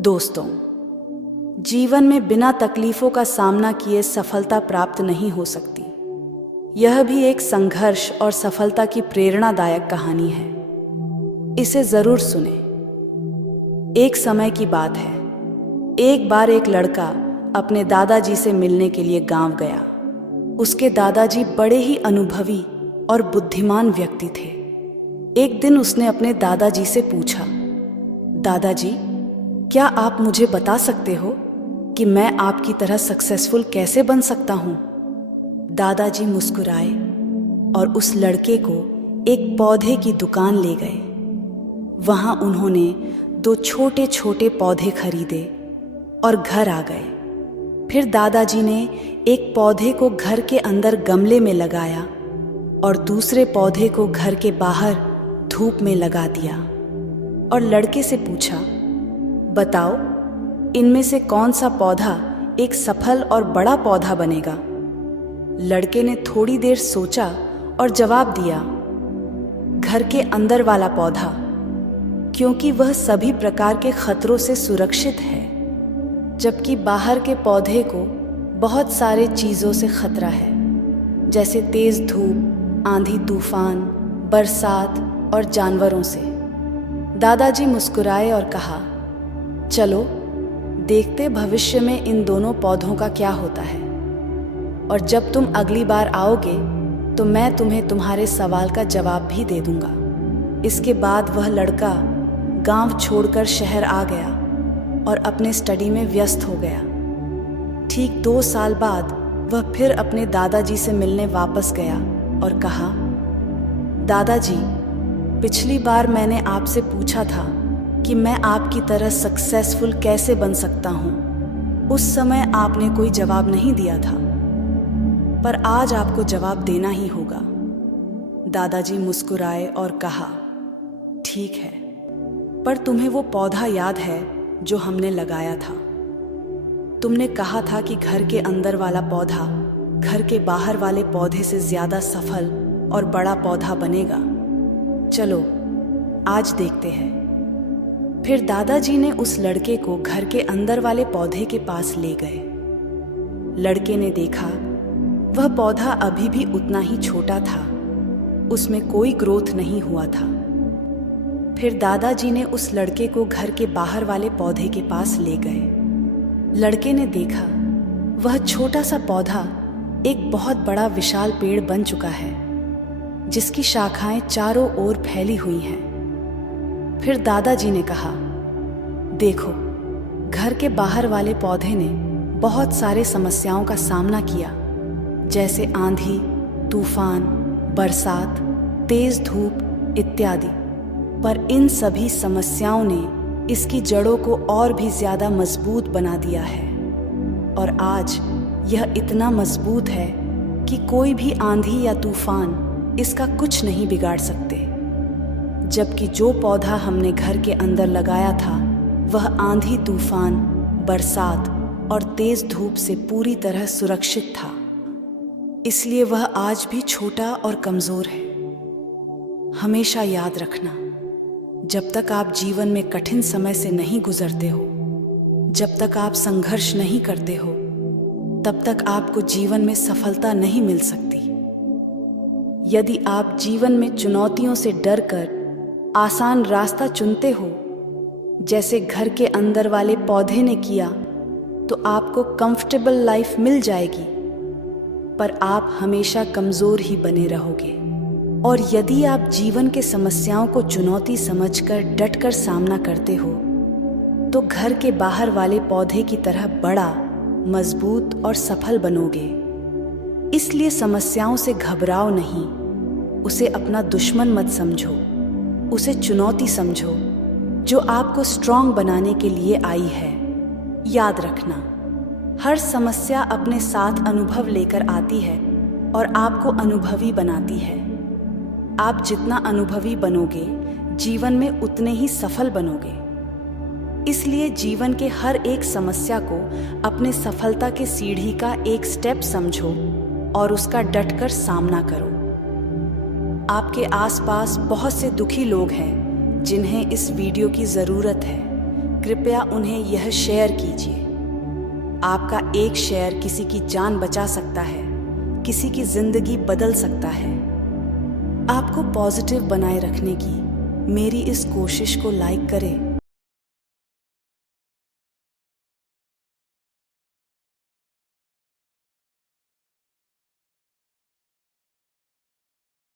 दोस्तों, जीवन में बिना तकलीफों का सामना किए सफलता प्राप्त नहीं हो सकती। यह भी एक संघर्ष और सफलता की प्रेरणादायक कहानी है। इसे जरूर सुने। एक समय की बात है। एक बार एक लड़का अपने दादाजी से मिलने के लिए गांव गया। उसके दादाजी बड़े ही अनुभवी और बुद्धिमान व्यक्ति थे। एक दिन उसने अपने दादाजी से पूछा, दादाजी, क्या आप मुझे बता सकते हो कि मैं आपकी तरह सक्सेसफुल कैसे बन सकता हूँ? दादाजी मुस्कुराए और उस लड़के को एक पौधे की दुकान ले गए। वहाँ उन्होंने 2 छोटे छोटे पौधे खरीदे और घर आ गए। फिर दादाजी ने एक पौधे को घर के अंदर गमले में लगाया और दूसरे पौधे को घर के बाहर धूप में लगा दिया और लड़के से पूछा, बताओ, इनमें से कौन सा पौधा एक सफल और बड़ा पौधा बनेगा? लड़के ने थोड़ी देर सोचा और जवाब दिया, घर के अंदर वाला पौधा, क्योंकि वह सभी प्रकार के खतरों से सुरक्षित है, जबकि बाहर के पौधे को बहुत सारे चीज़ों से खतरा है, जैसे तेज धूप, आंधी तूफान, बरसात और जानवरों से। दादाजी मुस्कुराए और कहा, चलो देखते भविष्य में इन दोनों पौधों का क्या होता है, और जब तुम अगली बार आओगे तो मैं तुम्हें तुम्हारे सवाल का जवाब भी दे दूंगा। इसके बाद वह लड़का गांव छोड़कर शहर आ गया और अपने स्टडी में व्यस्त हो गया। ठीक 2 साल बाद वह फिर अपने दादाजी से मिलने वापस गया और कहा, दादाजी, पिछली बार मैंने आपसे पूछा था कि मैं आपकी तरह सक्सेसफुल कैसे बन सकता हूँ। उस समय आपने कोई जवाब नहीं दिया था, पर आज आपको जवाब देना ही होगा। दादाजी मुस्कुराए और कहा, ठीक है, पर तुम्हें वो पौधा याद है जो हमने लगाया था? तुमने कहा था कि घर के अंदर वाला पौधा घर के बाहर वाले पौधे से ज्यादा सफल और बड़ा पौधा बनेगा। चलो आज देखते हैं। फिर दादाजी ने उस लड़के को घर के अंदर वाले पौधे के पास ले गए। लड़के ने देखा वह पौधा अभी भी उतना ही छोटा था, उसमें कोई ग्रोथ नहीं हुआ था। फिर दादाजी ने उस लड़के को घर के बाहर वाले पौधे के पास ले गए। लड़के ने देखा वह छोटा सा पौधा एक बहुत बड़ा विशाल पेड़ बन चुका है, जिसकी शाखाएं चारों ओर फैली हुई हैं। फिर दादाजी ने कहा, देखो, घर के बाहर वाले पौधे ने बहुत सारे समस्याओं का सामना किया, जैसे आंधी, तूफान, बरसात, तेज धूप इत्यादि, पर इन सभी समस्याओं ने इसकी जड़ों को और भी ज्यादा मजबूत बना दिया है, और आज यह इतना मजबूत है कि कोई भी आंधी या तूफान इसका कुछ नहीं बिगाड़ सकते। जबकि जो पौधा हमने घर के अंदर लगाया था वह आंधी तूफान, बरसात और तेज धूप से पूरी तरह सुरक्षित था, इसलिए वह आज भी छोटा और कमजोर है। हमेशा याद रखना, जब तक आप जीवन में कठिन समय से नहीं गुजरते हो, जब तक आप संघर्ष नहीं करते हो, तब तक आपको जीवन में सफलता नहीं मिल सकती। यदि आप जीवन में चुनौतियों से डरकर आसान रास्ता चुनते हो, जैसे घर के अंदर वाले पौधे ने किया, तो आपको कंफर्टेबल लाइफ मिल जाएगी, पर आप हमेशा कमजोर ही बने रहोगे। और यदि आप जीवन के समस्याओं को चुनौती समझकर डटकर सामना करते हो, तो घर के बाहर वाले पौधे की तरह बड़ा, मजबूत और सफल बनोगे। इसलिए समस्याओं से घबराओ नहीं, उसे अपना दुश्मन मत समझो, उसे चुनौती समझो जो आपको स्ट्रांग बनाने के लिए आई है। याद रखना, हर समस्या अपने साथ अनुभव लेकर आती है और आपको अनुभवी बनाती है। आप जितना अनुभवी बनोगे, जीवन में उतने ही सफल बनोगे। इसलिए जीवन के हर एक समस्या को अपने सफलता के सीढ़ी का एक स्टेप समझो और उसका डटकर सामना करो। आपके आसपास बहुत से दुखी लोग हैं जिन्हें इस वीडियो की ज़रूरत है। कृपया उन्हें यह शेयर कीजिए। आपका एक शेयर किसी की जान बचा सकता है, किसी की जिंदगी बदल सकता है। आपको पॉजिटिव बनाए रखने की मेरी इस कोशिश को लाइक करें